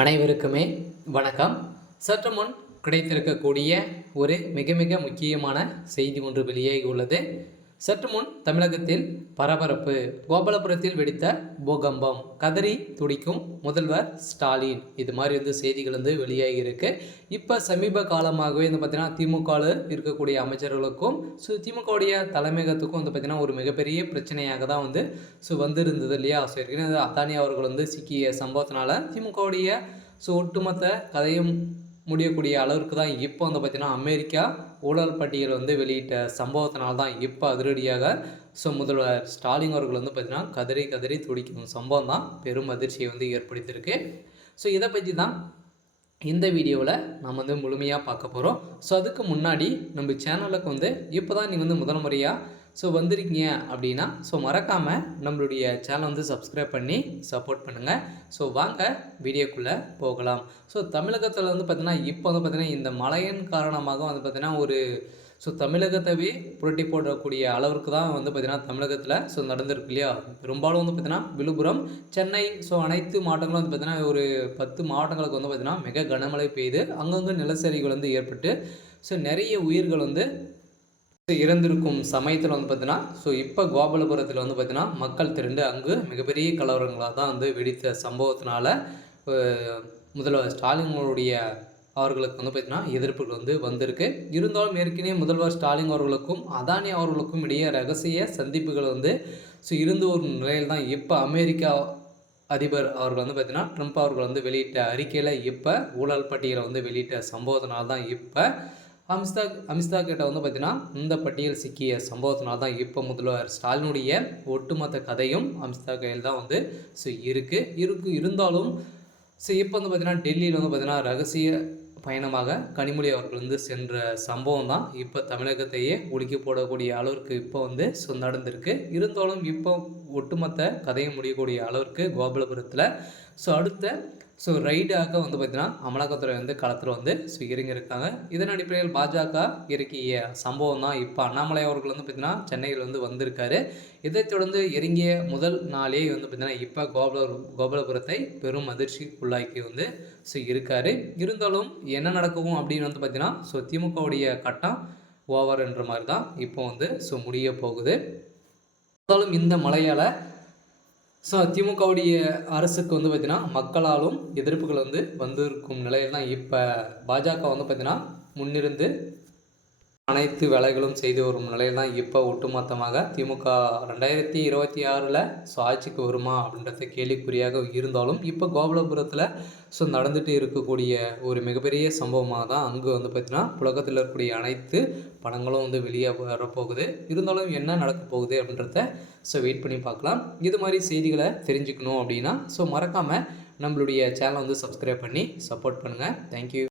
அனைவருக்குமே வணக்கம். சற்று முன் கிடைத்திருக்கக்கூடிய ஒரு மிக மிக முக்கியமான செய்தி ஒன்று வெளியாகி உள்ளது. சற்று முன் தமிழகத்தில் பரபரப்பு, கோபாலபுரத்தில் வெடித்த பூகம்பம், கதறி துடிக்கும் முதல்வர் ஸ்டாலின், இது மாதிரி செய்திகள் வெளியாகி இருக்கு. இப்போ சமீப காலமாகவே பார்த்தீங்கன்னா திமுகவில் இருக்கக்கூடிய அமைச்சர்களுக்கும் திமுகவுடைய தலைமையகத்துக்கும் பார்த்தீங்கன்னா ஒரு மிகப்பெரிய பிரச்சனையாக தான் வந்திருந்தது இல்லையா? ஏற்கனவே அத்தானி அவர்கள் சிக்கிய சம்பவத்தினால திமுகவுடைய ஒட்டுமொத்த கதையும் முடியக்கூடிய அளவிற்கு தான் இப்போ பார்த்தீங்கன்னா அமெரிக்கா ஊழல் பட்டியல் வெளியிட்ட சம்பவத்தினால தான் இப்போ அதிரடியாக முதல்வர் ஸ்டாலின் அவர்கள் பார்த்தீங்கன்னா கதறி கதறி துடிக்கும் சம்பவம் தான் பெரும் அதிர்ச்சியை ஏற்படுத்தியிருக்கு. இதை பற்றி தான் இந்த வீடியோவில் நம்ம முழுமையாக பார்க்க போகிறோம். அதுக்கு முன்னாடி நம்ம சேனலுக்கு இப்போ தான் நீங்கள் முதல் முறையாக வந்திருக்கீங்க அப்படின்னா மறக்காமல் நம்மளுடைய சேனலை சப்ஸ்கிரைப் பண்ணி சப்போர்ட் பண்ணுங்கள். வாங்க வீடியோக்குள்ளே போகலாம். தமிழகத்தில் பார்த்திங்கன்னா இப்போ பார்த்திங்கன்னா இந்த மழையின் காரணமாக பார்த்திங்கன்னா ஒரு தமிழகத்தவே புரட்டி போடக்கூடிய அளவிற்கு தான் பார்த்திங்கன்னா தமிழகத்தில் நடந்திருக்கு இல்லையா? பெரும்பாலும் பார்த்திங்கன்னா விழுப்புரம், சென்னை அனைத்து மாவட்டங்களும் பார்த்திங்கன்னா ஒரு 10 மாவட்டங்களுக்கு பார்த்திங்கன்னா மிக கனமழை பெய்யுது. அங்கங்கே நிலச்சரிவுகள் ஏற்பட்டு நிறைய உயிர்கள் இறந்திருக்கும் சமயத்தில் பார்த்தீங்கன்னா இப்போ கோபாலபுரத்தில் பார்த்தீங்கன்னா மக்கள் திரண்டு அங்கு மிகப்பெரிய கலவரங்களாக தான் வெடித்த சம்பவத்தினால முதல்வர் ஸ்டாலினுடைய அவர்களுக்கு பார்த்தீங்கன்னா எதிர்ப்புகள் வந்திருக்கு. இருந்தாலும் ஏற்கனவே முதல்வர் ஸ்டாலின் அவர்களுக்கும் அதானி அவர்களுக்கும் இடையே ரகசிய சந்திப்புகள் இருந்து ஒரு நிலையில் தான் இப்போ அமெரிக்கா அதிபர் அவர்கள் பார்த்தீங்கன்னா ட்ரம்ப் அவர்கள் வெளியிட்ட அறிக்கையில் இப்போ ஊழல் பட்டியலை வெளியிட்ட சம்பவத்தினால தான் இப்போ அமித்ஷா கிட்ட பார்த்தீங்கன்னா இந்த பட்டியல் சிக்கிய சம்பவத்தினால தான் இப்போ முதல்வர் ஸ்டாலினுடைய ஒட்டுமொத்த கதையும் அமித்ஷா கையில் தான் இருந்தாலும் இப்போ பார்த்தீங்கன்னா டெல்லியில் பார்த்தீங்கன்னா ரகசிய பயணமாக கனிமொழி அவர்கள் சென்ற சம்பவம் தான் இப்போ தமிழகத்தையே உலுக்கி போடக்கூடிய அளவிற்கு இப்போ நடந்திருக்கு. இருந்தாலும் இப்போ ஒட்டுமொத்த கதையை முடியக்கூடிய அளவிற்கு கோபாலபுரத்தில் அடுத்த ரைடாக பார்த்திங்கன்னா அமலாக்கத்துறை களத்தில் இறங்கியிருக்காங்க. இதன் அடிப்படையில் பாஜக இறக்கிய சம்பவம் தான் இப்போ அண்ணாமலை அவர்கள் பார்த்திங்கன்னா சென்னையில் வந்திருக்காரு. இதைத் தொடர்ந்து இறங்கிய முதல் நாளே பார்த்திங்கன்னா இப்போ கோபாலபுரத்தை பெரும் அதிர்ச்சிக்குள்ளாக்கி இருக்காரு. இருந்தாலும் என்ன நடக்கும் அப்படின்னு பார்த்திங்கன்னா திமுகவுடைய கட்டம் ஓவர் என்ற மாதிரி தான் இப்போ முடிய போகுது. இருந்தாலும் இந்த மழையால் திமுகவுடைய அரசுக்கு பார்த்திங்கன்னா மக்களாலும் எதிர்ப்புகள் வந்திருக்கும் நிலையில் தான் இப்போ பாஜக பார்த்திங்கன்னா முன்னிருந்து அனைத்து வேலைகளும் செய்து வரும் நிலையில் தான் இப்போ ஒட்டுமொத்தமாக திமுக 2026 ஆட்சிக்கு வருமா அப்படின்றத கேள்விக்குறியாக இருந்தாலும் இப்போ கோபாலபுரத்தில் நடந்துட்டு இருக்கக்கூடிய ஒரு மிகப்பெரிய சம்பவமாக தான் அங்கு பார்த்திங்கன்னா உலகத்தில் இருக்கக்கூடிய அனைத்து படங்களும் வெளியே வரப்போகுது. இருந்தாலும் என்ன நடக்க போகுது அப்படின்றத வெயிட் பண்ணி பார்க்கலாம். இது மாதிரி செய்திகளை தெரிஞ்சுக்கணும் அப்படின்னா மறக்காமல் நம்மளுடைய சேனலை சப்ஸ்கிரைப் பண்ணி சப்போர்ட் பண்ணுங்கள். தேங்க்யூ.